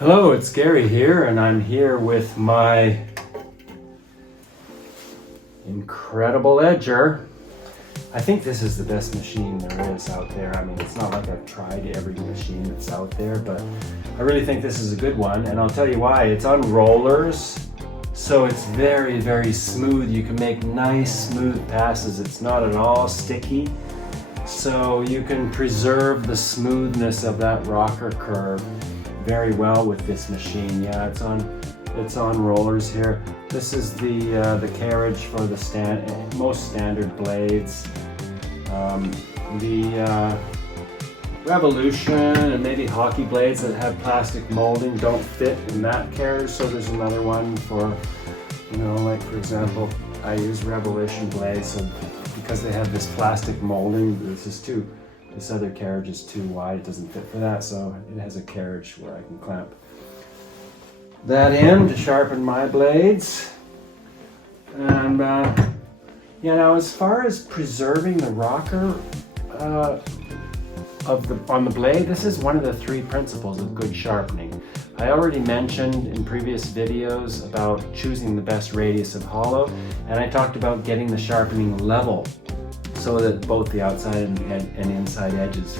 Hello, it's Gary here, and I'm here with my incredible edger. I think this is the best machine there is out there. I mean, it's not like I've tried every machine that's out there, but I really think this is a good one, and I'll tell you why. It's on rollers, so it's very, very smooth. You can make nice, smooth passes. It's not at all sticky, so you can preserve the smoothness of that rocker curve very well with this machine. Yeah, it's on rollers here. This is the carriage for the most standard blades. The Revolution and maybe hockey blades that have plastic molding don't fit in that carriage, so there's another one for, like for example, I use Revolution blades, so because they have this plastic molding, this other carriage is too wide, it doesn't fit for that, so it has a carriage where I can clamp that in to sharpen my blades. And now as far as preserving the rocker on the blade, this is one of the 3 principles of good sharpening. I already mentioned in previous videos about choosing the best radius of hollow, and I talked about getting the sharpening level so that both the outside and inside edges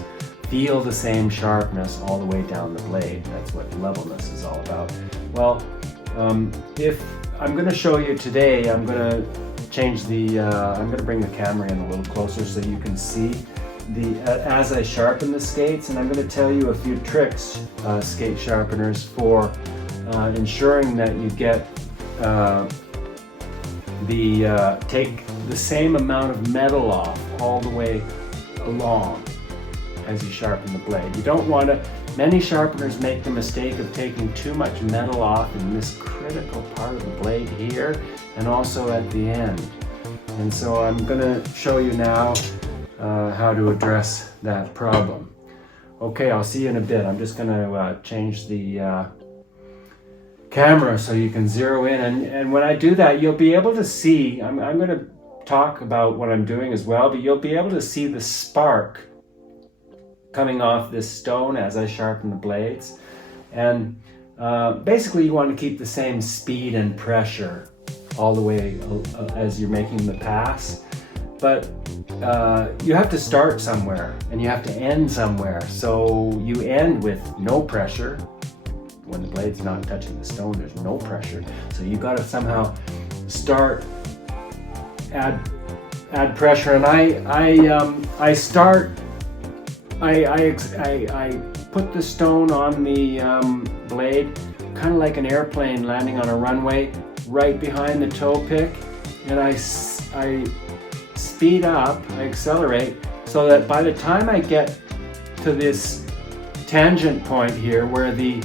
feel the same sharpness all the way down the blade. That's what levelness is all about. Well, if I'm going to show you today, I'm going to change I'm going to bring the camera in a little closer so you can see as I sharpen the skates, and I'm going to tell you a few tricks, skate sharpeners, for ensuring that you get take the same amount of metal off all the way along as you sharpen the blade. You don't want to, many sharpeners make the mistake of taking too much metal off in this critical part of the blade here and also at the end. And so I'm going to show you now how to address that problem. Okay, I'll see you in a bit. I'm just going to change the camera so you can zero in, and when I do that, you'll be able to see, I'm going to talk about what I'm doing as well, but you'll be able to see the spark coming off this stone as I sharpen the blades. And basically you want to keep the same speed and pressure all the way as you're making the pass, but you have to start somewhere and you have to end somewhere. So you end with no pressure. When the blade's not touching the stone, there's no pressure. So you got to somehow start, add pressure. And I put the stone on the blade, kind of like an airplane landing on a runway, right behind the toe pick, and I speed up, I accelerate, so that by the time I get to this tangent point here where the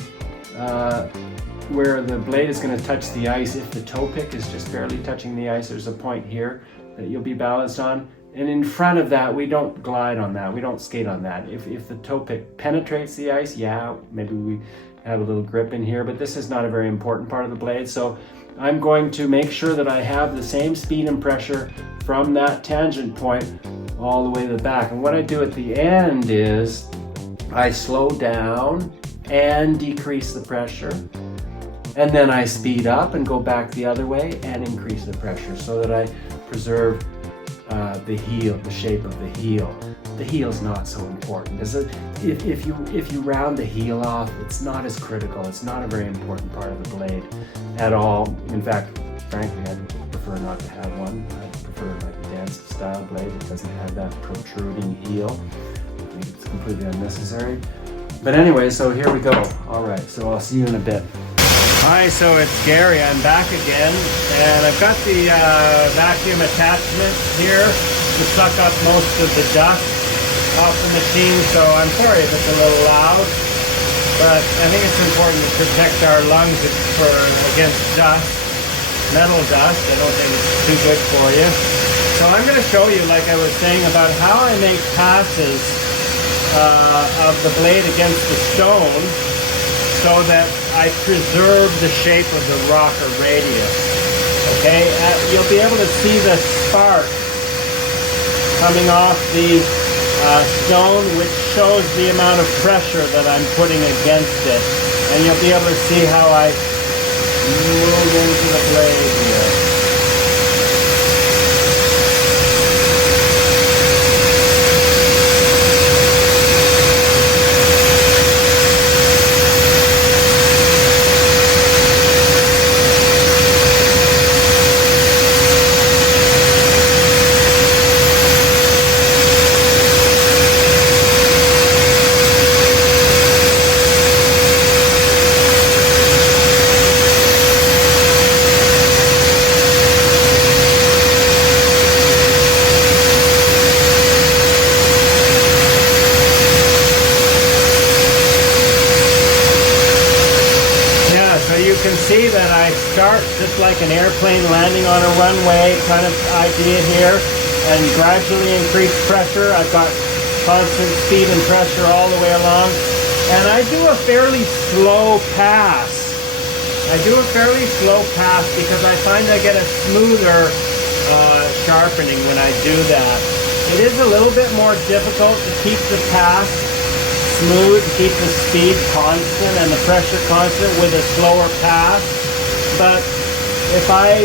blade is going to touch the ice, if the toe pick is just barely touching the ice, there's a point here that you'll be balanced on. And in front of that, we don't glide on that, we don't skate on that. If the toe pick penetrates the ice, yeah, maybe we have a little grip in here, but this is not a very important part of the blade. So I'm going to make sure that I have the same speed and pressure from that tangent point all the way to the back. And what I do at the end is I slow down and decrease the pressure, and then I speed up and go back the other way and increase the pressure so that I preserve the heel, the shape of the heel. The heel's not so important. If you round the heel off, it's not as critical. It's not a very important part of the blade at all. In fact, frankly, I'd prefer not to have one. I prefer like a dance style blade that doesn't have that protruding heel. I think it's completely unnecessary. But anyway, so here we go. All right, so I'll see you in a bit. Hi, so it's Gary. I'm back again, and I've got the vacuum attachment here to suck up most of the dust off the machine, so I'm sorry if it's a little loud, but I think it's important to protect our lungs against dust, metal dust. I don't think it's too good for you. So I'm going to show you, like I was saying, about how I make passes of the blade against the stone so that I preserve the shape of the rocker radius. Okay, you'll be able to see the spark coming off the stone, which shows the amount of pressure that I'm putting against it. and you'll be able to see how I move into the blade here. You can see that I start just like an airplane landing on a runway kind of idea here, and gradually increase pressure. I've got constant speed and pressure all the way along, and I do a fairly slow pass. Because I find I get a smoother sharpening when I do that. It is a little bit more difficult to keep the pass smooth, keep the speed constant and the pressure constant with a slower pass. But if I,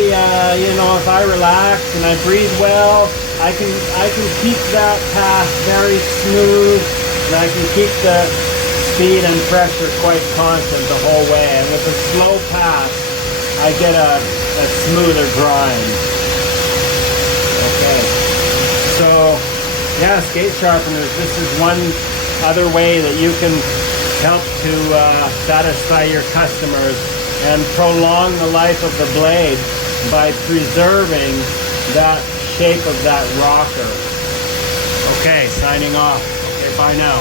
if I relax and I breathe well, I can keep that pass very smooth, and I can keep the speed and pressure quite constant the whole way. And with a slow pass, I get a smoother grind. Okay, so yeah, skate sharpeners. This is one other way that you can help to satisfy your customers and prolong the life of the blade by preserving that shape of that rocker. Okay, signing off. Okay, bye now.